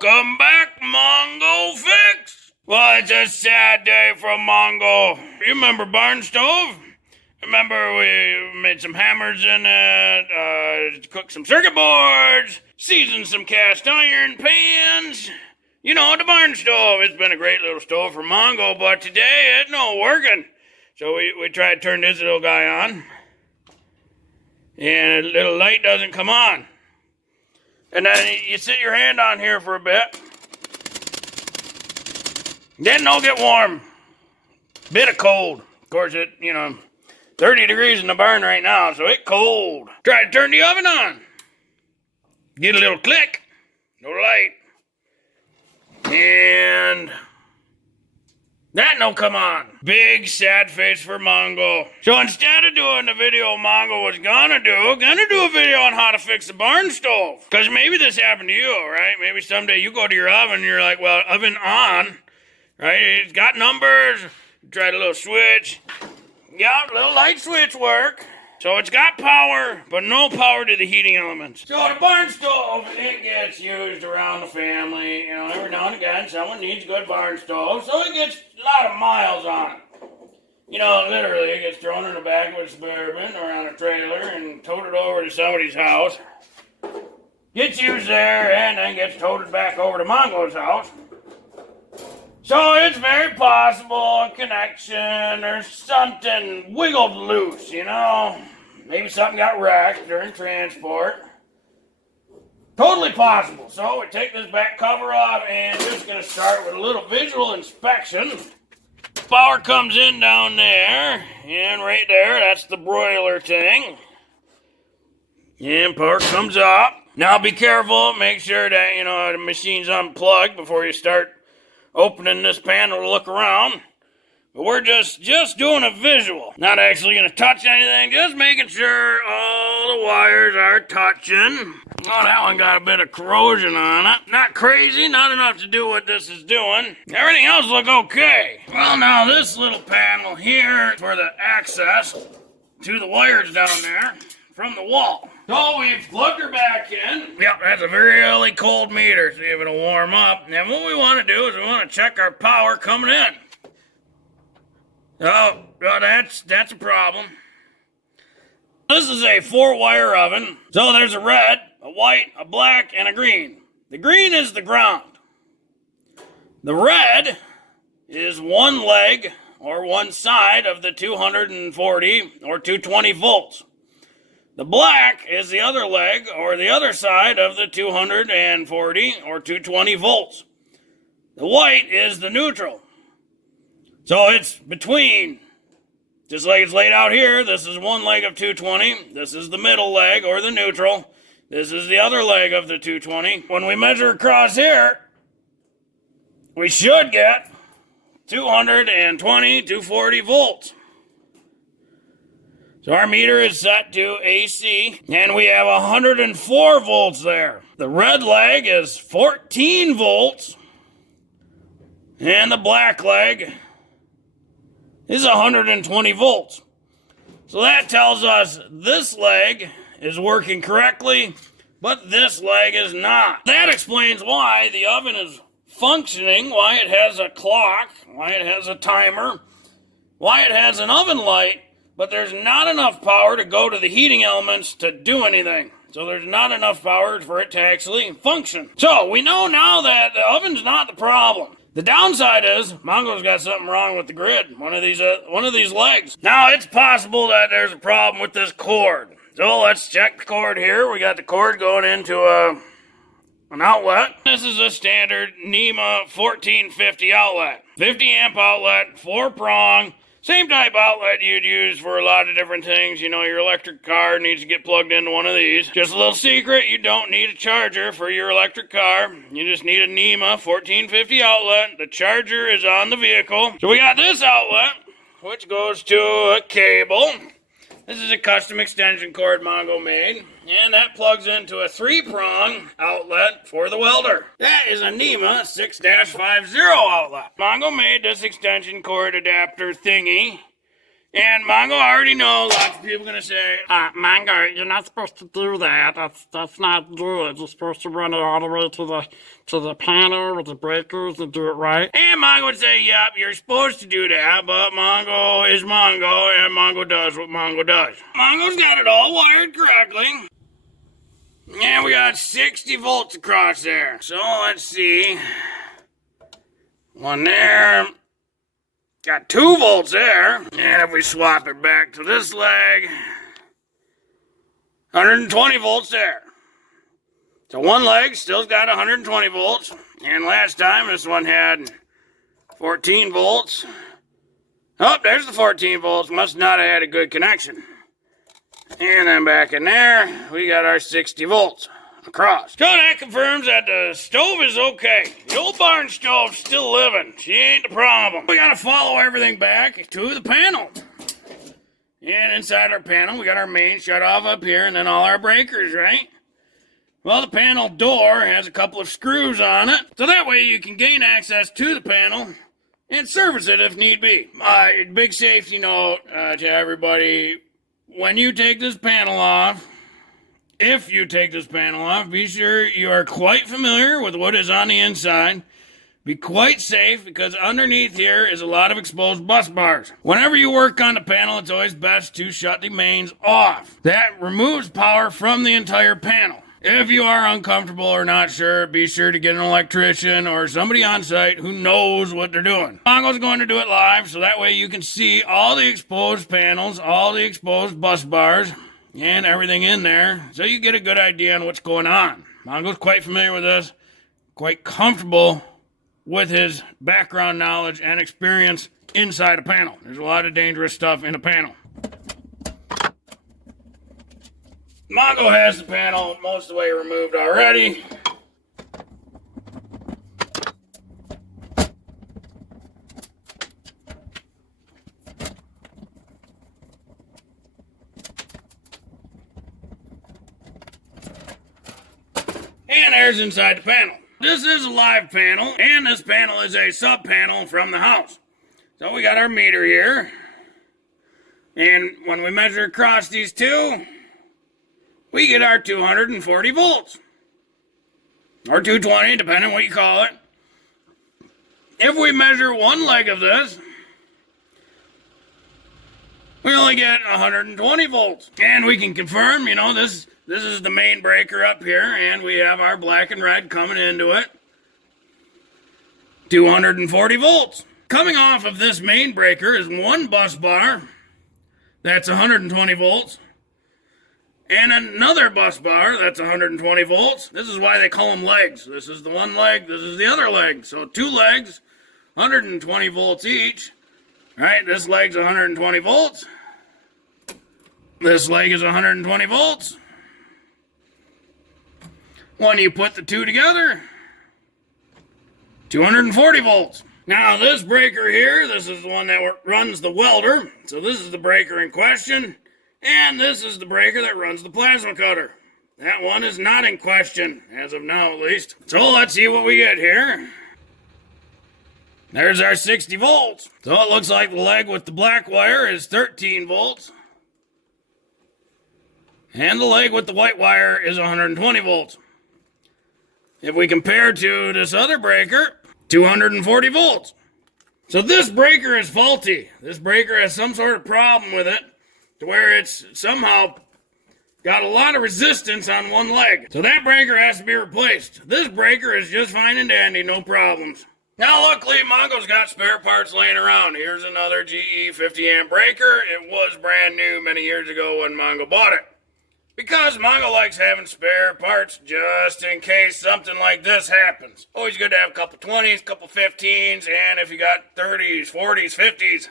Welcome back, Mongo Fix! Well, it's a sad day from Mongo. You remember barn stove? Remember we made some hammers in it, cooked some circuit boards, seasoned some cast iron pans. You know, the barn stove. It's been a great little stove for Mongo, but today it's not working. So we tried to turn this little guy on, and the little light doesn't come on. And then you sit your hand on here for a bit. Then it'll get warm. Bit of cold. Of course, 30 degrees in the barn right now, so it's cold. Try to turn the oven on. Get a little click. No light. And that no come on. Big sad face for Mongo. So instead of doing the video Mongo was gonna do a video on how to fix the barn stove. Because maybe this happened to you, right? Maybe someday you go to your oven and you're like, well, oven on, right? It's got numbers. Tried a little switch. Yeah, little light switch work. So it's got power, but no power to the heating elements. So the barn stove, it gets used around the family. Every now and again, someone needs a good barn stove, so it gets a lot of miles on it. Literally, it gets thrown in the back of a Suburban or on a trailer and toted over to somebody's house. Gets used there, and then gets toted back over to Mongo's house. So it's very possible a connection or something wiggled loose, Maybe something got wrecked during transport. Totally possible. So we take this back cover off and just going to start with a little visual inspection. Power comes in down there, and right there, that's the broiler thing. And power comes up. Now be careful, make sure that, the machine's unplugged before you start opening this panel to look around. But we're just doing a visual. Not actually going to touch anything, just making sure all the wires are touching. Oh, that one got a bit of corrosion on it. Not crazy, not enough to do what this is doing. Everything else look okay. Well, now this little panel here for the access to the wires down there from the wall. So we've plugged her back in. Yep, that's a very early cold meter. See if it'll warm up. And what we want to do is we want to check our power coming in. Oh, well, that's a problem. This is a 4-wire oven. So there's a red, a white, a black, and a green. The green is the ground. The red is one leg or one side of the 240 or 220 volts. The black is the other leg or the other side of the 240 or 220 volts. The white is the neutral. So it's between, just like it's laid out here. This is one leg of 220. This is the middle leg or the neutral. This is the other leg of the 220. When we measure across here, we should get 220, 240 volts. So our meter is set to AC, and we have 104 volts there. The red leg is 14 volts, and the black leg is 120 volts. So that tells us this leg is working correctly, but this leg is not. That explains why the oven is functioning, why it has a clock, why it has a timer, why it has an oven light, but there's not enough power to go to the heating elements to do anything. So there's not enough power for it to actually function. So we know now that the oven's not the problem. The downside is Mongo's got something wrong with the grid, one of these legs. Now it's possible that there's a problem with this cord. So let's check the cord here. We got the cord going into an outlet. This is a standard NEMA 1450 outlet. 50 amp outlet, 4-prong. Same type outlet you'd use for a lot of different things. Your electric car needs to get plugged into one of these. Just a little secret, you don't need a charger for your electric car. You just need a NEMA 1450 outlet. The charger is on the vehicle. So we got this outlet, which goes to a cable. This is a custom extension cord Mongo made, and that plugs into a 3-prong outlet for the welder. That is a NEMA 6-50 outlet. Mongo made this extension cord adapter thingy And Mongo, I already know lots of people are gonna say, Mongo, you're not supposed to do that. That's not good. You're supposed to run it all the way to the panel with the breakers and do it right. and Mongo would say, yep, you're supposed to do that, but Mongo is Mongo, and Mongo does what Mongo does. Mongo's got it all wired correctly. And we got 60 volts across there. So let's see. One there. Got 2 volts there. And if we swap it back to this leg, 120 volts there. So one leg still's got 120 volts. And last time this one had 14 volts. Oh, there's the 14 volts. Must not have had a good connection. And then back in there, we got our 60 volts across. So that confirms that the stove is okay. The old barn stove's still living. She ain't the problem. We gotta follow everything back to the panel. And inside our panel, we got our main shut off up here and then all our breakers, right? Well, the panel door has a couple of screws on it. So that way you can gain access to the panel and service it if need be. Big safety note to everybody. When you take this panel off, if you take this panel off, be sure you are quite familiar with what is on the inside. Be quite safe because underneath here is a lot of exposed bus bars. Whenever you work on the panel, it's always best to shut the mains off. That removes power from the entire panel. If you are uncomfortable or not sure, be sure to get an electrician or somebody on site who knows what they're doing. Mongo's going to do it live, so that way you can see all the exposed panels, all the exposed bus bars, and everything in there, so you get a good idea on what's going on. Mongo's quite familiar with this, quite comfortable with his background knowledge and experience inside a panel. There's a lot of dangerous stuff in a panel. Mongo has the panel most of the way removed already. And there's inside the panel. This is a live panel, and this panel is a sub panel from the house. So we got our meter here. And when we measure across these two, we get our 240 volts. Or 220, depending on what you call it. If we measure one leg of this, we only get 120 volts. And we can confirm, this is the main breaker up here, and we have our black and red coming into it. 240 volts. Coming off of this main breaker is one bus bar. That's 120 volts. And another bus bar, that's 120 volts. This is why they call them legs. This is the one leg, this is the other leg. So 2 legs, 120 volts each. Right, this leg's 120 volts. This leg is 120 volts. When you put the two together, 240 volts. Now this breaker here, this is the one that runs the welder. So this is the breaker in question. And this is the breaker that runs the plasma cutter. That one is not in question, as of now at least. So let's see what we get here. There's our 60 volts. So it looks like the leg with the black wire is 13 volts. And the leg with the white wire is 120 volts. If we compare to this other breaker, 240 volts. So this breaker is faulty. This breaker has some sort of problem with it, to where it's somehow got a lot of resistance on one leg. So that breaker has to be replaced. This breaker is just fine and dandy, no problems. Now luckily, Mongo's got spare parts laying around. Here's another GE 50 amp breaker. It was brand new many years ago when Mongo bought it. Because Mongo likes having spare parts just in case something like this happens. Always good to have a couple 20s, couple 15s, and if you got 30s, 40s, 50s,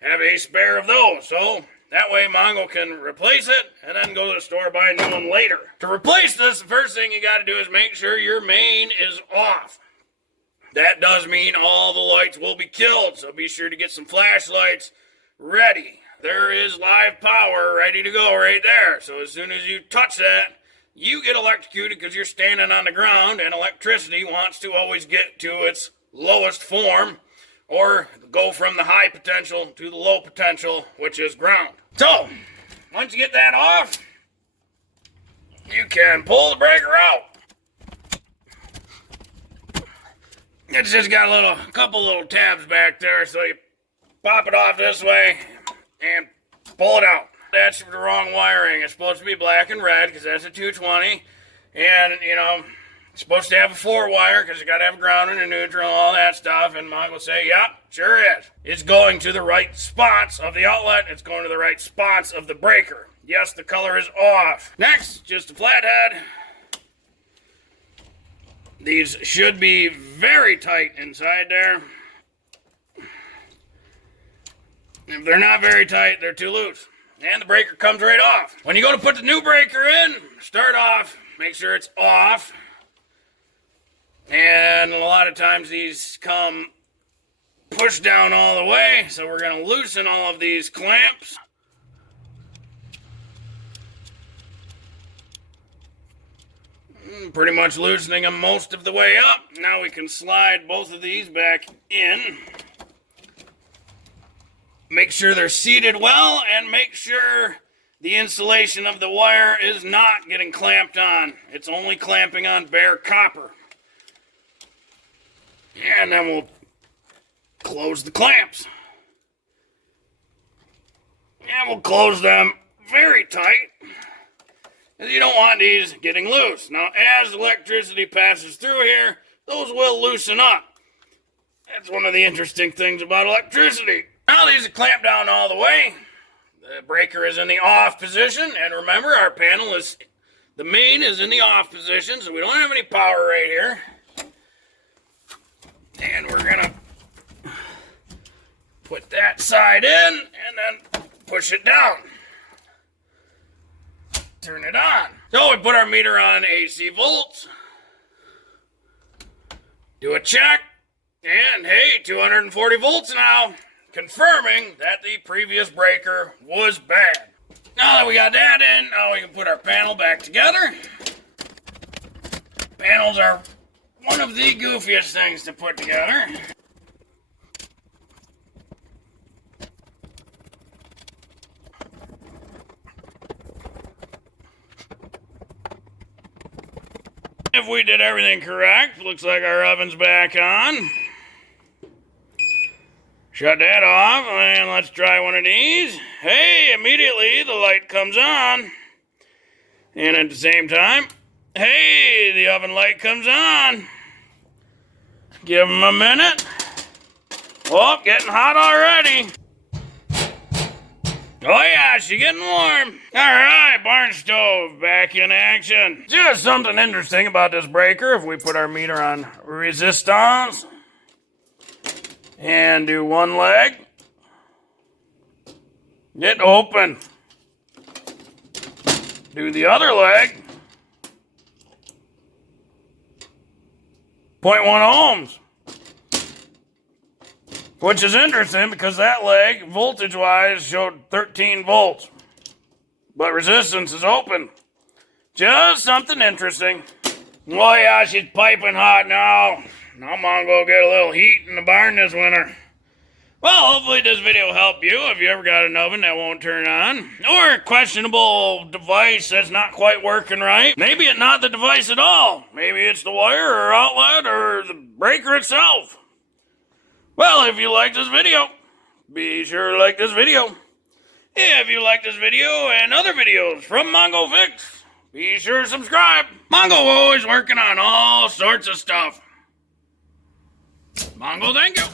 have a spare of those. So that way Mongo can replace it and then go to the store buy a new one later. To replace this, the first thing you got to do is make sure your main is off. That does mean all the lights will be killed, so be sure to get some flashlights ready. There is live power ready to go right there. So as soon as you touch that, you get electrocuted because you're standing on the ground, and electricity wants to always get to its lowest form or go from the high potential to the low potential, which is ground. So, once you get that off, you can pull the breaker out. It's just got a couple little tabs back there, so you pop it off this way and pull it out. That's the wrong wiring. It's supposed to be black and red because that's a 220, and it's supposed to have a 4-wire because you got to have ground and a neutral and all that stuff. And Mike will say, "Yep, sure is. It's going to the right spots of the outlet. It's going to the right spots of the breaker. Yes, the color is off." Next, just a flathead. These should be very tight inside there. If they're not very tight, they're too loose. And the breaker comes right off. When you go to put the new breaker in, start off, make sure it's off. And a lot of times these come pushed down all the way, so we're going to loosen all of these clamps. Pretty much loosening them most of the way up. Now we can slide both of these back in. Make sure they're seated well, and make sure the insulation of the wire is not getting clamped on. It's only clamping on bare copper. And then we'll close the clamps. And we'll close them very tight, because you don't want these getting loose. Now, as electricity passes through here, those will loosen up. That's one of the interesting things about electricity. Now these are clamped down all the way. The breaker is in the off position, and remember, our panel is, the main is in the off position, so we don't have any power right here. And we're gonna put that side in, and then push it down. Turn it on. So we put our meter on AC volts. Do a check, and hey, 240 volts now. Confirming that the previous breaker was bad. Now that we got that in, now we can put our panel back together. Panels are one of the goofiest things to put together. If we did everything correct, looks like our oven's back on. Shut that off, and let's try one of these. Hey, immediately the light comes on. And at the same time, hey, the oven light comes on. Give them a minute. Oh, getting hot already. Oh yeah, she's getting warm. All right, barn stove back in action. Just something interesting about this breaker. If we put our meter on resistance and do one leg, get open. Do the other leg, 0.1 ohms. Which is interesting because that leg, voltage-wise, showed 13 volts. But resistance is open. Just something interesting. Oh yeah, she's piping hot now. Now I'm gonna go get a little heat in the barn this winter. Well, hopefully this video helped you if you ever got an oven that won't turn on. Or a questionable device that's not quite working right. Maybe it's not the device at all. Maybe it's the wire or outlet or the breaker itself. Well, if you like this video, be sure to like this video. If you like this video and other videos from Mongo Fix, be sure to subscribe. Mongo always working on all sorts of stuff. Mongo, thank you.